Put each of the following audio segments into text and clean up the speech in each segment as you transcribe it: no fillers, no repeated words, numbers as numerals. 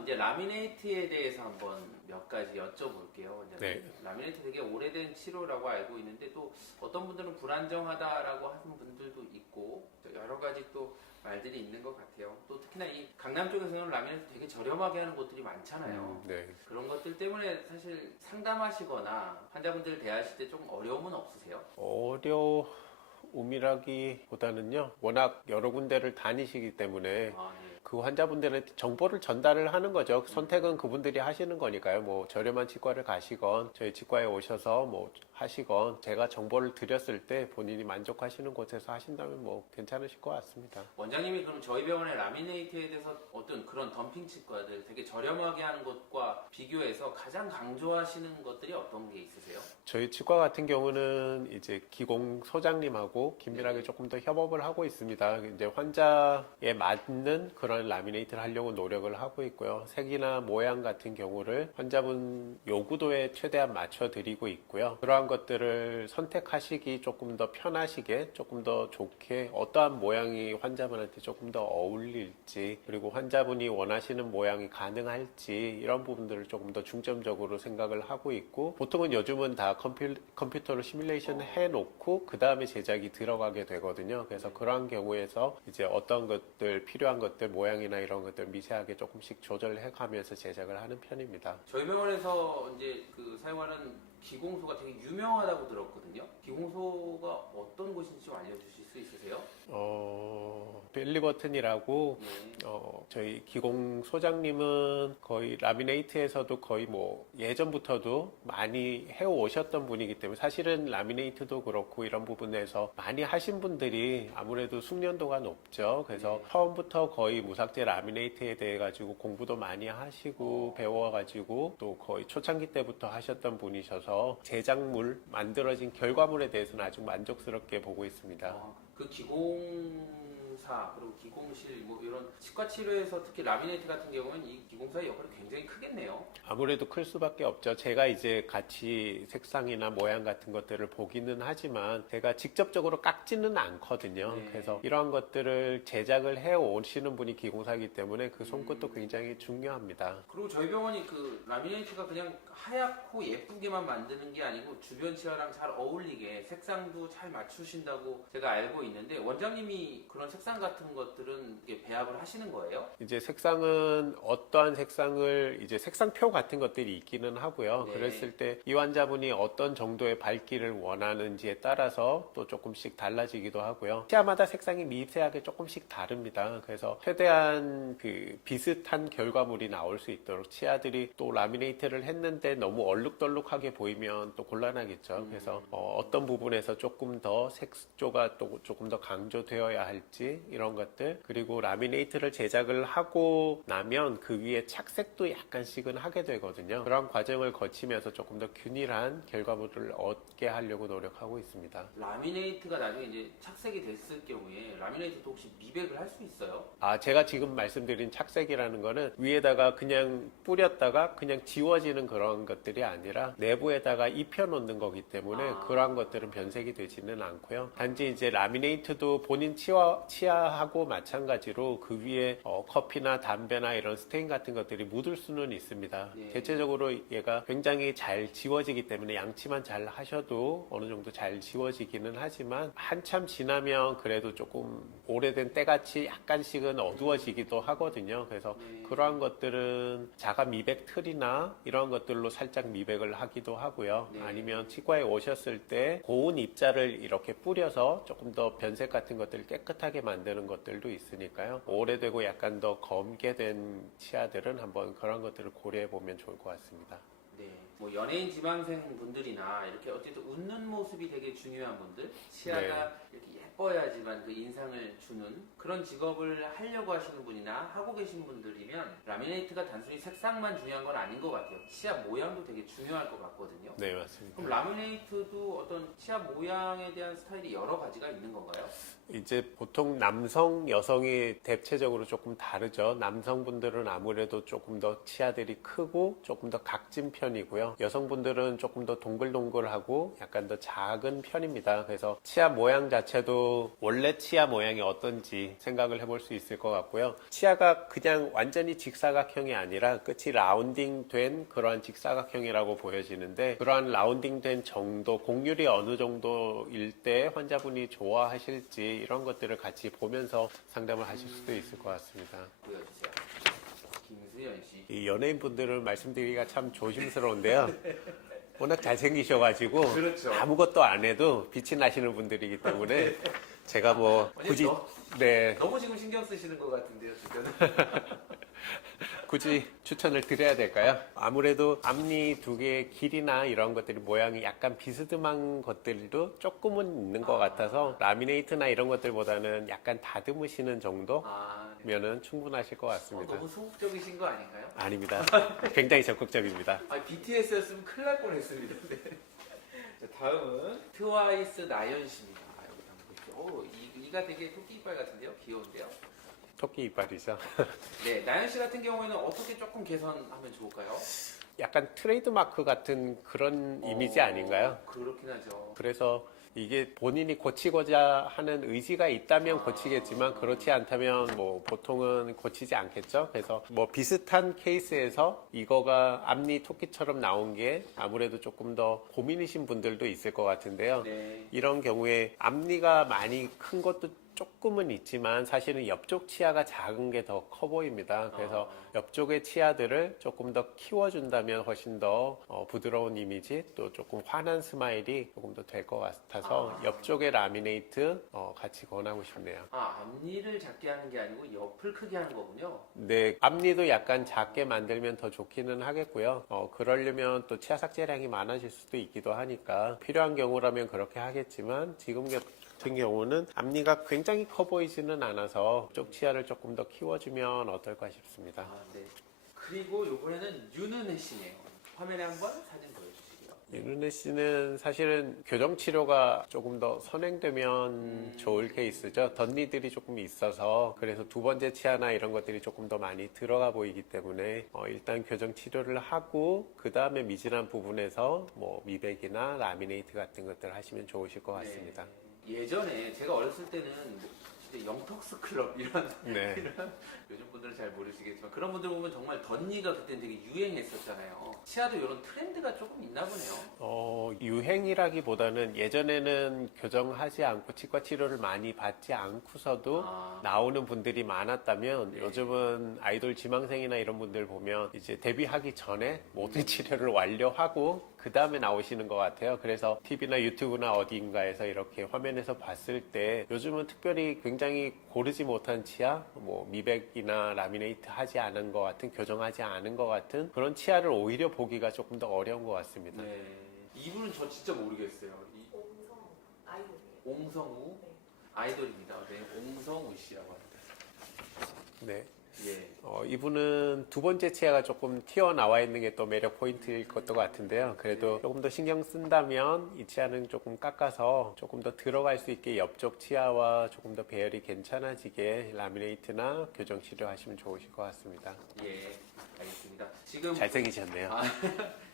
그러면 이제 라미네이트에 대해서 한번 몇 가지 여쭤볼게요. 이제 네. 라미네이트 되게 오래된 치료라고 알고 있는데 또 어떤 분들은 불안정하다라고 하는 분들도 있고 여러 가지 또 말들이 있는 것 같아요. 또 특히나 이 강남 쪽에서는 라미네이트 되게 저렴하게 하는 곳들이 많잖아요. 네. 그런 것들 때문에 사실 상담하시거나 환자분들 대하실 때 좀 어려움은 없으세요? 어려움이라기보다는요, 워낙 여러 군데를 다니시기 때문에 아, 네. 그 환자분들한테 정보를 전달을 하는 거죠. 선택은 그분들이 하시는 거니까요. 뭐 저렴한 치과를 가시건 저희 치과에 오셔서 뭐 하시건 제가 정보를 드렸을 때 본인이 만족하시는 곳에서 하신다면 뭐 괜찮으실 것 같습니다. 원장님이 그럼 저희 병원의 라미네이트에 대해서 어떤 그런 덤핑 치과들 되게 저렴하게 하는 것과 비교해서 가장 강조하시는 것들이 어떤 게 있으세요? 저희 치과 같은 경우는 이제 기공 소장님하고 긴밀하게 네. 조금 더 협업을 하고 있습니다. 이제 환자에 맞는 그런 라미네이트를 하려고 노력을 하고 있고요. 색이나 모양 같은 경우를 환자분 요구도에 최대한 맞춰드리고 있고요. 그러한 것들을 선택하시기 조금 더 편하시게, 조금 더 좋게 어떠한 모양이 환자분한테 조금 더 어울릴지, 그리고 환자분이 원하시는 모양이 가능할지 이런 부분들을 조금 더 중점적으로 생각을 하고 있고, 보통은 요즘은 다 컴퓨터로 시뮬레이션 해놓고 그 다음에 제작이 들어가게 되거든요. 그래서 그러한 경우에서 이제 어떤 것들 필요한 것들 모양이나 이런 것들 미세하게 조금씩 조절해 가면서 제작을 하는 편입니다. 저희 병원에서 이제 그 사용하는 기공소가 되게 유명하다고 들었거든요. 기공소가 어떤 곳인지 좀 알려주실 수 있으세요? 벨리버튼이라고 네. 저희 기공 소장님은 거의 라미네이트에서도 거의 뭐 예전부터도 많이 해오셨던 분이기 때문에 사실은 라미네이트도 그렇고 이런 부분에서 많이 하신 분들이 아무래도 숙련도가 높죠. 그래서 처음부터 거의 무삭제 라미네이트에 대해 가지고 공부도 많이 하시고 배워가지고 또 거의 초창기 때부터 하셨던 분이셔서 제작물 만들어진 결과물에 대해서는 아주 만족스럽게 보고 있습니다. 그 기공사 그리고 기공실 뭐 이런 치과 치료에서 특히 라미네이트 같은 경우는 이 기공사의 역할이 굉장히 크겠네요. 아무래도 클 수밖에 없죠. 제가 이제 같이 색상이나 모양 같은 것들을 보기는 하지만 제가 직접적으로 깎지는 않거든요. 네. 그래서 이러한 것들을 제작을 해 오시는 분이 기공사이기 때문에 그 손끝도 굉장히 중요합니다. 그리고 저희 병원이 그 라미네이트가 그냥 하얗고 예쁘게만 만드는 게 아니고 주변 치아랑 잘 어울리게 색상도 잘 맞추신다고 제가 알고 있는데 원장님이 그런 색상 같은 것들은 이렇게 배합을 하시는 거예요? 이제 색상은 어떠한 색상을 이제 색상표 같은 것들이 있기는 하고요. 네. 그랬을 때 이 환자분이 어떤 정도의 밝기를 원하는지에 따라서 또 조금씩 달라지기도 하고요. 치아마다 색상이 미세하게 조금씩 다릅니다. 그래서 최대한 그 비슷한 결과물이 나올 수 있도록 치아들이 또 라미네이트를 했는데 너무 얼룩덜룩하게 보이면 또 곤란하겠죠. 그래서 어떤 부분에서 조금 더 색조가 또 조금 더 강조되어야 할지 이런 것들, 그리고 라미네이트를 제작을 하고 나면 그 위에 착색도 약간씩은 하게 되거든요. 그런 과정을 거치면서 조금 더 균일한 결과물을 얻게 하려고 노력하고 있습니다. 라미네이트가 나중에 이제 착색이 됐을 경우에 라미네이트도 혹시 미백을 할 수 있어요? 제가 지금 말씀드린 착색이라는 거는 위에다가 그냥 뿌렸다가 그냥 지워지는 그런 것들이 아니라 내부에다가 입혀놓는 거기 때문에 그러한 것들은 변색이 되지는 않고요. 단지 이제 라미네이트도 본인 치아하고 마찬가지로 그 위에 커피나 담배나 이런 스테인 같은 것들이 묻을 수는 있습니다. 네. 대체적으로 얘가 굉장히 잘 지워지기 때문에 양치만 잘 하셔도 어느 정도 잘 지워지기는 하지만 한참 지나면 그래도 조금 오래된 때같이 약간씩은 어두워지기도 하거든요. 그래서 그러한 것들은 자가 미백 틀이나 이런 것들로 살짝 미백을 하기도 하고요. 네. 아니면 치과에 오셨을 때 고운 입자를 이렇게 뿌려서 조금 더 변색 같은 것들을 깨끗하게 만드는 것들도 있으니까요. 오래되고 약간 더 검게 된 치아들은 한번 그런 것들을 고려해 보면 좋을 것 같습니다. 네. 뭐 연예인 지망생 분들이나 이렇게 어쨌든 웃는 모습이 되게 중요한 분들, 치아가 이렇게 예뻐야지만 그 인상을 주는 그런 직업을 하려고 하시는 분이나 하고 계신 분들이면 라미네이트가 단순히 색상만 중요한 건 아닌 것 같아요. 치아 모양도 되게 중요할 것 같거든요. 네, 맞습니다. 그럼 라미네이트도 어떤 치아 모양에 대한 스타일이 여러 가지가 있는 건가요? 이제 보통 남성, 여성이 대체적으로 조금 다르죠. 남성분들은 아무래도 조금 더 치아들이 크고 조금 더 각진 편이고요. 여성분들은 조금 더 동글동글하고 약간 더 작은 편입니다. 그래서 치아 모양 자체도 보시고 원래 치아 모양이 어떤지 생각을 해볼 수 있을 것 같고요. 치아가 그냥 완전히 직사각형이 아니라 끝이 라운딩 된 그러한 직사각형이라고 보여지는데, 그러한 라운딩 된 정도, 곡률이 어느 정도일 때 환자분이 좋아하실지 이런 것들을 같이 보면서 상담을 하실 수도 있을 것 같습니다. 보여주세요. 김수현 씨. 이 연예인분들을 말씀드리기가 참 조심스러운데요. 워낙 잘생기셔가지고 그렇죠. 아무것도 안 해도 빛이 나시는 분들이기 때문에 제가 뭐 아니, 굳이 네 너무 지금 신경 쓰시는 것 같은데요, 주변은. 굳이 추천을 드려야 될까요? 아무래도 앞니 두 개의 길이나 이런 것들이 모양이 약간 비스듬한 것들도 조금은 있는 것 같아서 라미네이트나 이런 것들보다는 약간 다듬으시는 정도면은 아, 네. 충분하실 것 같습니다. 너무 소극적이신 거 아닌가요? 아닙니다. 굉장히 적극적입니다. 아, BTS였으면 큰일 날 뻔했습니다. 네. 자, 다음은 트와이스 나연 씨입니다. 아, 여기 한번 보시죠. 이가 되게 토끼 이빨 같은데요? 귀여운데요? 토끼 이빨이죠. 네, 나연 씨 같은 경우에는 어떻게 조금 개선하면 좋을까요? 약간 트레이드마크 같은 그런 이미지 아닌가요? 그렇긴 하죠. 그래서 이게 본인이 고치고자 하는 의지가 있다면 고치겠지만 그렇지 않다면 뭐 보통은 고치지 않겠죠. 그래서 뭐 비슷한 케이스에서 이거가 앞니 토끼처럼 나온 게 아무래도 조금 더 고민이신 분들도 있을 것 같은데요. 네. 이런 경우에 앞니가 많이 큰 것도 조금은 있지만 사실은 옆쪽 치아가 작은 게 더 커 보입니다. 그래서 옆쪽의 치아들을 조금 더 키워준다면 훨씬 더 부드러운 이미지, 또 조금 환한 스마일이 조금 더 될 것 같아서 옆쪽의 라미네이트 같이 권하고 싶네요. 아, 앞니를 작게 하는 게 아니고 옆을 크게 하는 거군요. 네, 앞니도 약간 작게 만들면 더 좋기는 하겠고요. 그러려면 또 치아 삭제량이 많아질 수도 있기도 하니까 필요한 경우라면 그렇게 하겠지만 지금 같은 경우는 앞니가 굉장히 커 보이지는 않아서 쪽 치아를 조금 더 키워주면 어떨까 싶습니다. 아, 네. 그리고 이번에는 윤은혜 씨네요. 화면에 한번 사진 보여주시고요. 윤은혜 씨는 사실은 교정 치료가 조금 더 선행되면 좋을 케이스죠. 덧니들이 조금 있어서 그래서 두 번째 치아나 이런 것들이 조금 더 많이 들어가 보이기 때문에 일단 교정 치료를 하고 그 다음에 미진한 부분에서 뭐 미백이나 라미네이트 같은 것들 하시면 좋으실 것 같습니다. 네. 예전에 제가 어렸을 때는 뭐 진짜 영턱스 클럽 이런 네. 요즘 분들은 잘 모르시겠지만 그런 분들 보면 정말 덧니가 그때는 되게 유행했었잖아요. 치아도 이런 트렌드가 조금 있나 보네요. 유행이라기보다는 예전에는 교정하지 않고 치과 치료를 많이 받지 않고서도 나오는 분들이 많았다면 네. 요즘은 아이돌 지망생이나 이런 분들 보면 이제 데뷔하기 전에 모든 치료를 완료하고 그 다음에 나오시는 것 같아요. 그래서 TV나 유튜브나 어딘가에서 이렇게 화면에서 봤을 때 요즘은 특별히 굉장히 고르지 못한 치아, 뭐 미백이나 라미네이트 하지 않은 것 같은, 교정하지 않은 것 같은 그런 치아를 오히려 보기가 조금 더 어려운 것 같습니다. 네. 이분은 저 진짜 모르겠어요. 옹성 아이돌이에요. 옹성우 네. 아이돌입니다. 네, 옹성우 씨라고 합니다. 네. 예. 이분은 두 번째 치아가 조금 튀어나와 있는 게 또 매력 포인트일 것도 같은데요. 그래도 조금 더 신경 쓴다면 이 치아는 조금 깎아서 조금 더 들어갈 수 있게 옆쪽 치아와 조금 더 배열이 괜찮아지게 라미네이트나 교정 치료하시면 좋으실 것 같습니다. 예. 알겠습니다. 지금 잘생기셨네요.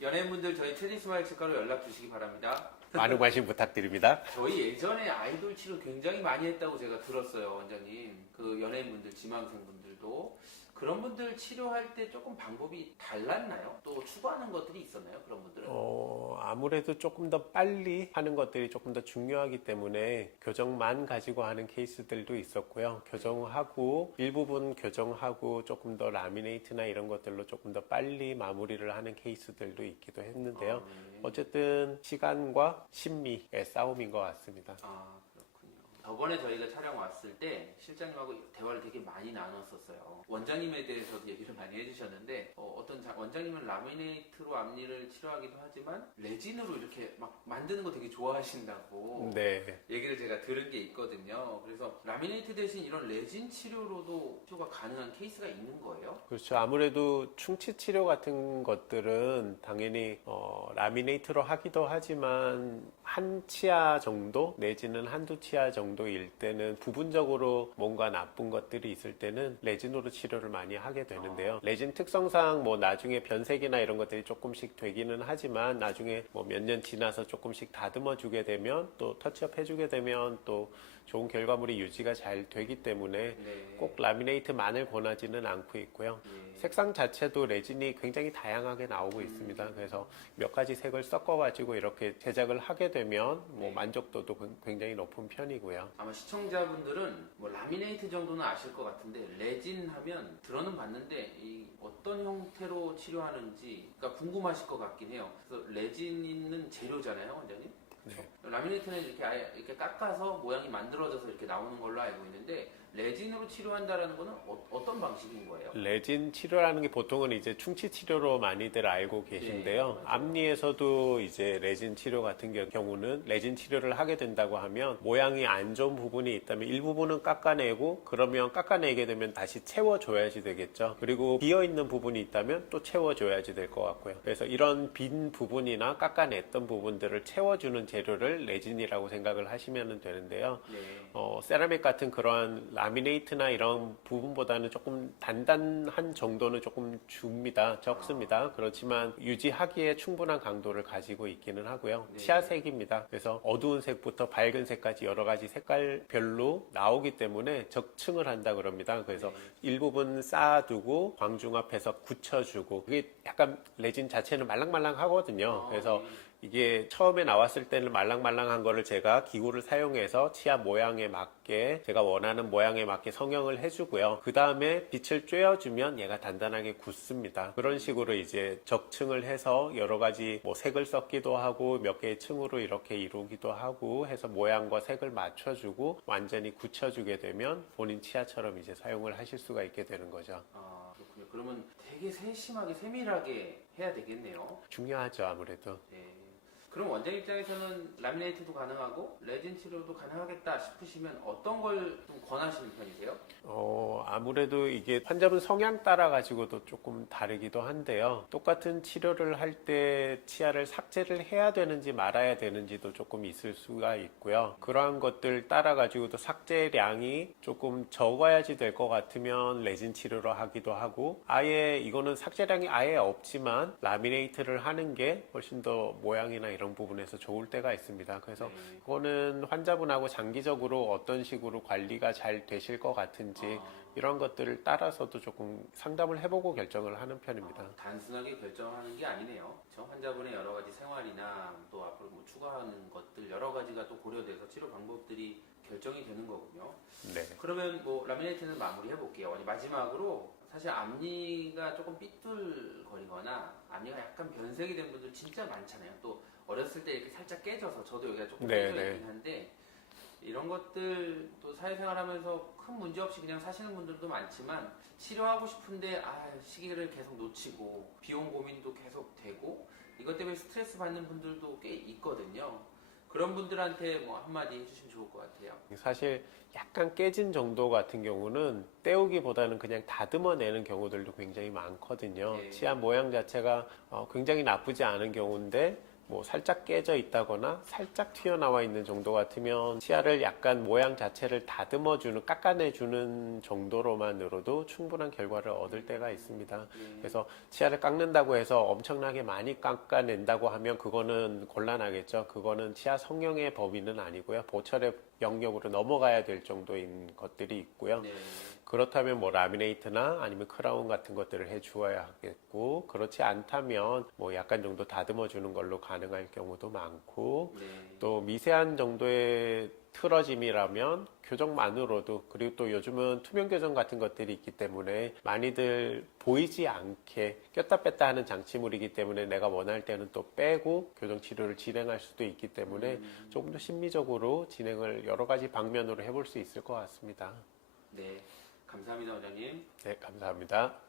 연예인분들 저희 트리 스마일 치과로 연락 주시기 바랍니다. 많은 관심 부탁드립니다. 저희 예전에 아이돌 치료 굉장히 많이 했다고 제가 들었어요, 원장님. 그 연예인분들, 지망생분들도. 그런 분들 치료할 때 조금 방법이 달랐나요? 또 추구하는 것들이 있었나요? 그런 분들은? 아무래도 조금 더 빨리 하는 것들이 조금 더 중요하기 때문에 교정만 가지고 하는 케이스들도 있었고요. 교정하고 일부분 교정하고 조금 더 라미네이트나 이런 것들로 조금 더 빨리 마무리를 하는 케이스들도 있기도 했는데요. 네. 어쨌든 시간과 심미의 싸움인 것 같습니다. 아, 그렇군요. 저번에 저희가 촬영 왔을 때 실장님하고 대화를 되게 많이 나눴었어요. 원장님에 대해서도 얘기를 많이 해주셨는데 어떤 원장님은 라미네이트로 앞니를 치료하기도 하지만 레진으로 이렇게 막 만드는 거 되게 좋아하신다고 네. 얘기를 제가 들은 게 있거든요. 그래서 라미네이트 대신 이런 레진 치료로도 치료가 가능한 케이스가 있는 거예요? 그렇죠. 아무래도 충치 치료 같은 것들은 당연히 라미네이트로 하기도 하지만 한 치아 정도 내지는 한두 치아 정도 정도일 때는 부분적으로 뭔가 나쁜 것들이 있을 때는 레진으로 치료를 많이 하게 되는데요. 레진 특성상 뭐 나중에 변색이나 이런 것들이 조금씩 되기는 하지만 나중에 뭐 몇 년 지나서 조금씩 다듬어 주게 되면 또 터치업 해주게 되면 또 좋은 결과물이 유지가 잘 되기 때문에 네. 꼭 라미네이트만을 권하지는 않고 있고요. 네. 색상 자체도 레진이 굉장히 다양하게 나오고 있습니다. 그래서 몇 가지 색을 섞어가지고 이렇게 제작을 하게 되면 뭐 네. 만족도도 굉장히 높은 편이고요. 아마 시청자분들은 뭐 라미네이트 정도는 아실 것 같은데 레진 하면 들어는 봤는데 이 어떤 형태로 치료하는지 그러니까 궁금하실 것 같긴 해요. 그래서 레진 있는 재료잖아요, 원장님. 네. 라미네이트는 이렇게 아예 이렇게 깎아서 모양이 만들어져서 이렇게 나오는 걸로 알고 있는데 레진으로 치료한다라는 거는 어떤 방식인 거예요? 레진 치료라는 게 보통은 이제 충치 치료로 많이들 알고 계신데요. 네, 맞아요. 앞니에서도 이제 레진 치료 같은 경우는 레진 치료를 하게 된다고 하면 모양이 안 좋은 부분이 있다면 일부분은 깎아내고 그러면 깎아내게 되면 다시 채워줘야지 되겠죠. 그리고 비어있는 부분이 있다면 또 채워줘야지 될 것 같고요. 그래서 이런 빈 부분이나 깎아냈던 부분들을 채워주는 재료를 레진이라고 생각을 하시면 되는데요. 네. 세라믹 같은 그러한 라미네이트나 이런 부분보다는 조금 단단한 정도는 조금 적습니다. 그렇지만 유지하기에 충분한 강도를 가지고 있기는 하고요. 네. 치아색입니다. 그래서 어두운 색부터 밝은 색까지 여러 가지 색깔별로 나오기 때문에 적층을 한다 그럽니다. 그래서 네. 일부분 쌓아두고 광중압해서 굳혀주고 그게 약간 레진 자체는 말랑말랑하거든요. 그래서 이게 처음에 나왔을 때는 말랑말랑한 거를 제가 기구를 사용해서 치아 모양에 맞게 제가 원하는 모양에 맞게 성형을 해주고요. 그 다음에 빛을 쬐어주면 얘가 단단하게 굳습니다. 그런 식으로 이제 적층을 해서 여러 가지 뭐 색을 섞기도 하고 몇 개의 층으로 이렇게 이루기도 하고 해서 모양과 색을 맞춰주고 완전히 굳혀주게 되면 본인 치아처럼 이제 사용을 하실 수가 있게 되는 거죠. 아, 그렇군요. 그러면 되게 세심하게 세밀하게 해야 되겠네요. 중요하죠, 아무래도. 네. 그럼 원장 입장에서는 라미네이트도 가능하고 레진 치료도 가능하겠다 싶으시면 어떤 걸 좀 권하시는 편이세요? 아무래도 이게 환자분 성향 따라 가지고도 조금 다르기도 한데요. 똑같은 치료를 할 때 치아를 삭제를 해야 되는지 말아야 되는지도 조금 있을 수가 있고요. 그러한 것들 따라 가지고도 삭제량이 조금 적어야지 될 것 같으면 레진 치료로 하기도 하고 아예 이거는 삭제량이 아예 없지만 라미네이트를 하는 게 훨씬 더 모양이나 이런 부분에서 좋을 때가 있습니다. 그래서 네. 그거는 환자분하고 장기적으로 어떤 식으로 관리가 잘 되실 것 같은지 이런 것들을 따라서도 조금 상담을 해보고 결정을 하는 편입니다. 단순하게 결정하는 게 아니네요. 저 환자분의 여러 가지 생활이나 또 앞으로 뭐 추가하는 것들 여러 가지가 또 고려돼서 치료 방법들이 결정이 되는 거군요. 네. 그러면 뭐 라미네이트는 마무리 해볼게요. 마지막으로 사실 앞니가 조금 삐뚤거리거나 앞니가 약간 변색이 된 분들 진짜 많잖아요. 또 어렸을 때 이렇게 살짝 깨져서 저도 여기가 조금 네, 깨져 네. 있긴 한데 이런 것들 또 사회생활하면서 큰 문제 없이 그냥 사시는 분들도 많지만 치료하고 싶은데 시기를 계속 놓치고 비용 고민도 계속 되고 이것 때문에 스트레스 받는 분들도 꽤 있거든요. 그런 분들한테 뭐 한마디 해주시면 좋을 것 같아요. 사실 약간 깨진 정도 같은 경우는 떼우기보다는 그냥 다듬어내는 경우들도 굉장히 많거든요. 네. 치아 모양 자체가 굉장히 나쁘지 않은 경우인데 뭐 살짝 깨져 있다거나 살짝 튀어나와 있는 정도 같으면 치아를 약간 모양 자체를 다듬어주는 깎아내주는 정도로만으로도 충분한 결과를 얻을 때가 있습니다. 그래서 치아를 깎는다고 해서 엄청나게 많이 깎아낸다고 하면 그거는 곤란하겠죠. 그거는 치아 성형의 범위는 아니고요. 보철의 영역으로 넘어가야 될 정도인 것들이 있고요. 네. 그렇다면 뭐 라미네이트나 아니면 크라운 같은 것들을 해 주어야 하겠고 그렇지 않다면 뭐 약간 정도 다듬어 주는 걸로 가능할 경우도 많고 네. 또 미세한 정도의 틀어짐이라면 교정만으로도 그리고 또 요즘은 투명 교정 같은 것들이 있기 때문에 많이들 보이지 않게 꼈다 뺐다 하는 장치물이기 때문에 내가 원할 때는 또 빼고 교정 치료를 진행할 수도 있기 때문에 조금 더 심미적으로 진행을 여러 가지 방면으로 해볼 수 있을 것 같습니다. 네. 감사합니다, 원장님. 네, 감사합니다.